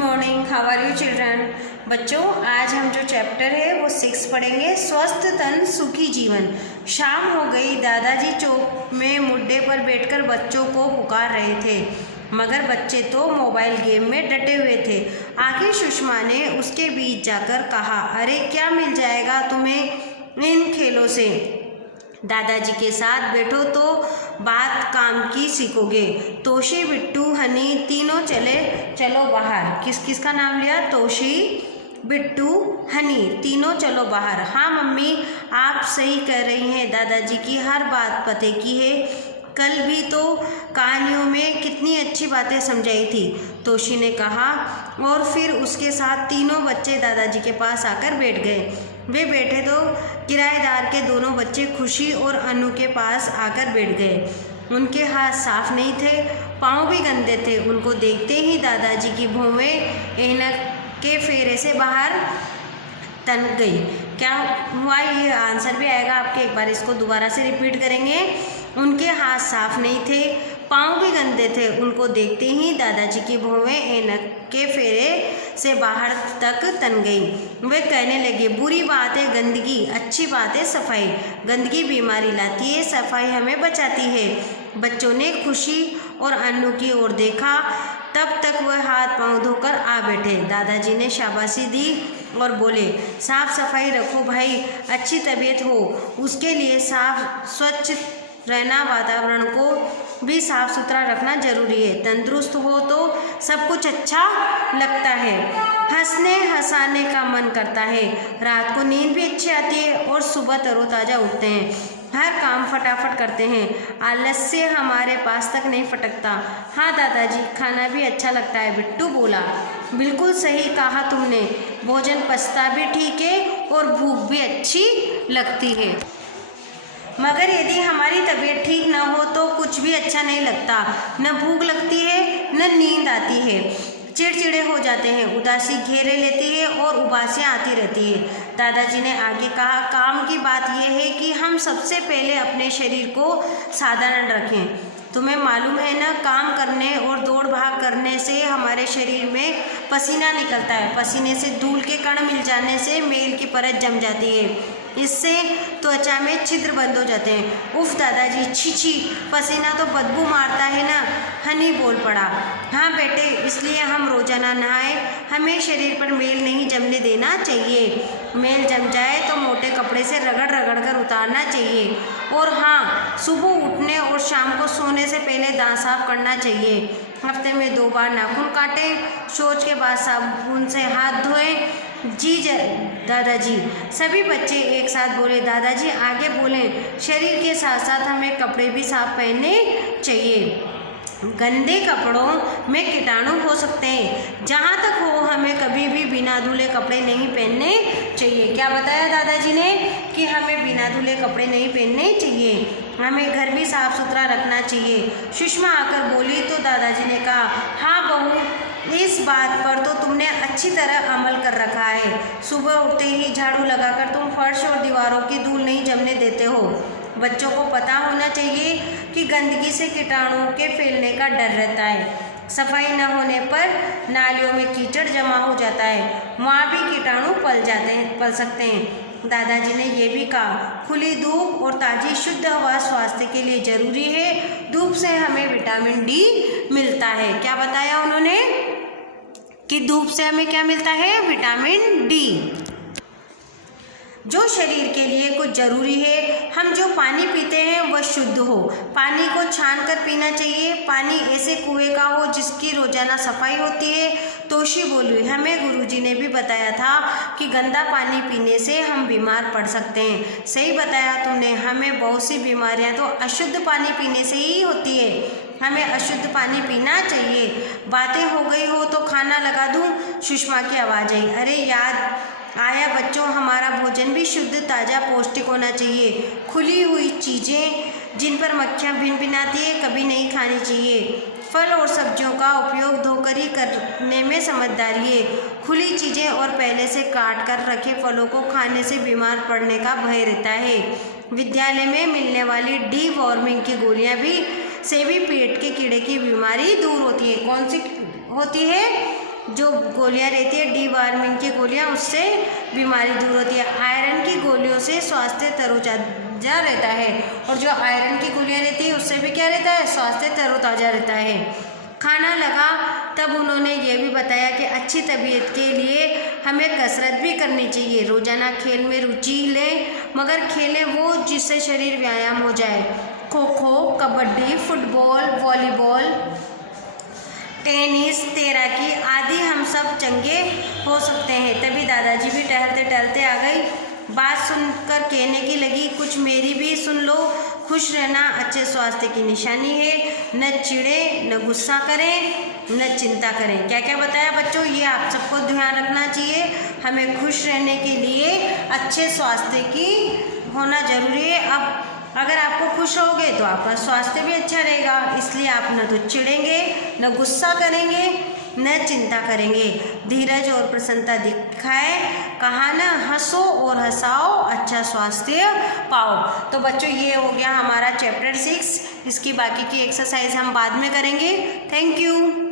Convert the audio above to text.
Morning, how are you children. बच्चों, आज हम जो चैप्टर है वो 6 पढ़ेंगे, स्वस्थ तन सुखी जीवन। शाम हो गई। दादाजी चौक में मुड्डे पर बैठकर बच्चों को पुकार रहे थे, मगर बच्चे तो मोबाइल गेम में डटे हुए थे। आखिर सुषमा ने उसके बीच जाकर कहा, अरे क्या मिल जाएगा तुम्हें इन खेलों से। दादाजी के साथ बैठो तो बात काम की सीखोगे। तोशी, बिट्टू, हनी तीनों चलो बाहर। किस किस का नाम लिया? तोशी, बिट्टू, हनी तीनों चलो बाहर। हाँ मम्मी, आप सही कह रही हैं, दादाजी की हर बात पते की है। कल भी तो कहानियों में कितनी अच्छी बातें समझाई थी, तोशी ने कहा। और फिर उसके साथ तीनों बच्चे दादाजी के पास आकर बैठ गए। वे बैठे तो किराएदार के दोनों बच्चे खुशी और अनु के पास आकर बैठ गए। उनके हाथ साफ नहीं थे, पाँव भी गंदे थे। उनको देखते ही दादाजी की भौहें ऐनक के फेरे से बाहर तन गई। क्या हुआ? ये आंसर भी आएगा आपके, एक बार इसको दोबारा से रिपीट करेंगे। उनके हाथ साफ नहीं थे, पाँव भी गंदे थे। उनको देखते ही दादाजी की भौहें ऐनक के फेरे से बाहर तक तन गई। वे कहने लगे, बुरी बात है गंदगी, अच्छी बात है सफाई। गंदगी बीमारी लाती है, सफाई हमें बचाती है। बच्चों ने खुशी और अनु की ओर देखा। तब तक वह हाथ पाँव धोकर आ बैठे। दादाजी ने शाबाशी दी और बोले, साफ सफाई रखो भाई, अच्छी तबीयत हो उसके लिए साफ स्वच्छ रहना, वातावरण को भी साफ सुथरा रखना जरूरी है। तंदुरुस्त हो तो सब कुछ अच्छा लगता है, हंसने हंसाने का मन करता है, रात को नींद भी अच्छी आती है और सुबह तरोताज़ा उठते हैं, हर काम फटाफट करते हैं, आलस्य हमारे पास तक नहीं फटकता। हाँ दादाजी, खाना भी अच्छा लगता है, बिट्टू बोला। बिल्कुल सही कहा तुमने, भोजन पचता भी ठीक है और भूख भी अच्छी लगती है, मगर यदि हमारी तबीयत ठीक न हो तो कुछ भी अच्छा नहीं लगता। न भूख लगती है न नींद आती है, चिड़चिड़े हो जाते हैं, उदासी घेरे लेती है और उबासियाँ आती रहती है। दादाजी ने आगे कहा, काम की बात यह है कि हम सबसे पहले अपने शरीर को साधारण रखें। तुम्हें मालूम है ना, काम करने और दौड़ भाग करने से हमारे शरीर में पसीना निकलता है। पसीने से धूल के कण मिल जाने से मेल की परत जम जाती है, इससे त्वचा में छिद्र बंद हो जाते हैं। उफ दादाजी, छी छी, पसीना तो बदबू मारता है ना, हनी बोल पड़ा। हाँ बेटे, इसलिए हम रोजाना नहाएं, हमें शरीर पर मेल नहीं जमने देना चाहिए। मेल जम जाए तो मोटे कपड़े से रगड़ रगड़ कर उतारना चाहिए। और हाँ, सुबह उठने और शाम को सोने से पहले दांत साफ करना चाहिए। हफ्ते में 2 बार नाखून काटें, शौच के बाद साबुन से हाथ धोएं। जी दादाजी, सभी बच्चे एक साथ बोले। दादाजी आगे बोलें, शरीर के साथ साथ हमें कपड़े भी साफ पहनने चाहिए। गंदे कपड़ों में कीटाणु हो सकते हैं, जहाँ तक हो हमें कभी भी बिना धुले कपड़े नहीं पहनने चाहिए। क्या बताया दादाजी ने कि हमें बिना धुले कपड़े नहीं पहनने चाहिए, हमें घर भी साफ सुथरा रखना चाहिए। सुषमा आकर बोली तो दादाजी ने कहा, हाँ बहू, इस बात पर तो तुमने अच्छी तरह अमल कर रखा है। सुबह उठते ही झाड़ू लगाकर तुम फर्श और दीवारों की धूल नहीं जमने देते हो। बच्चों को पता होना चाहिए कि गंदगी से कीटाणुओं के फैलने का डर रहता है। सफाई न होने पर नालियों में कीचड़ जमा हो जाता है, वहाँ भी कीटाणु पल सकते हैं। दादाजी ने यह भी कहा, खुली धूप और ताज़ी शुद्ध हवा स्वास्थ्य के लिए जरूरी है। धूप से हमें विटामिन डी मिलता है। क्या बताया उन्होंने कि धूप से हमें क्या मिलता है? विटामिन डी, जो शरीर के लिए कुछ जरूरी है। हम जो पानी पीते हैं वह शुद्ध हो, पानी को छान कर पीना चाहिए। पानी ऐसे कुएं का हो जिसकी रोजाना सफाई होती है। तोशी बोली, हमें गुरुजी ने भी बताया था कि गंदा पानी पीने से हम बीमार पड़ सकते हैं। सही बताया तुमने, हमें बहुत सी बीमारियां तो अशुद्ध पानी पीने से ही होती है, हमें अशुद्ध पानी पीना चाहिए। बातें हो गई हो तो खाना लगा दूं? सुषमा की आवाज़ आई। अरे याद आया बच्चों, हमारा भोजन भी शुद्ध, ताज़ा, पौष्टिक होना चाहिए। खुली हुई चीज़ें जिन पर मक्खियाँ भिनभिनाती है कभी नहीं खानी चाहिए। फल और सब्जियों का उपयोग धोकर ही करने में समझदारी है। खुली चीज़ें और पहले से काट कर रखे फलों को खाने से बीमार पड़ने का भय रहता है। विद्यालय में मिलने वाली डी वार्मिंग की गोलियाँ भी पेट के कीड़े की बीमारी दूर होती है। कौन सी होती है? जो गोलियां रहती है डीवार्मिंग की गोलियां, उससे बीमारी दूर होती है। आयरन की गोलियों से स्वास्थ्य तरोताज़ा रहता है, और जो आयरन की गोलियां रहती है उससे भी क्या रहता है, स्वास्थ्य तरोताज़ा रहता है। खाना लगा तब उन्होंने ये भी बताया कि अच्छी तबीयत के लिए हमें कसरत भी करनी चाहिए। रोजाना खेल में रुचि लें, मगर खेलें वो जिससे शरीर व्यायाम हो जाए। Kho kho, kabaddi, football, volleyball, tennis, तैराकी आदि हम सब चंगे हो सकते हैं। तभी दादाजी भी टहलते टहलते आ गई। बात सुनकर कहने की लगी, कुछ मेरी भी सुन लो। खुश रहना अच्छे स्वास्थ्य की निशानी है। न चिढ़े, न गुस्सा करें, न चिंता करें। क्या क्या बताया बच्चों, ये आप सबको ध्यान रखना चाहिए। हमें खुश रहने के लिए अच्छे स्वास्थ्य की होना जरूरी है। अब अगर आपको खुश रहोगे तो आपका स्वास्थ्य भी अच्छा रहेगा। इसलिए आप न तो चिढ़ेंगे, न गुस्सा करेंगे, न चिंता करेंगे। धीरज और प्रसन्नता दिखाए। कहा ना, हंसो और हंसाओ, अच्छा स्वास्थ्य पाओ। तो बच्चों ये हो गया हमारा चैप्टर 6। इसकी बाकी की एक्सरसाइज हम बाद में करेंगे। Thank you.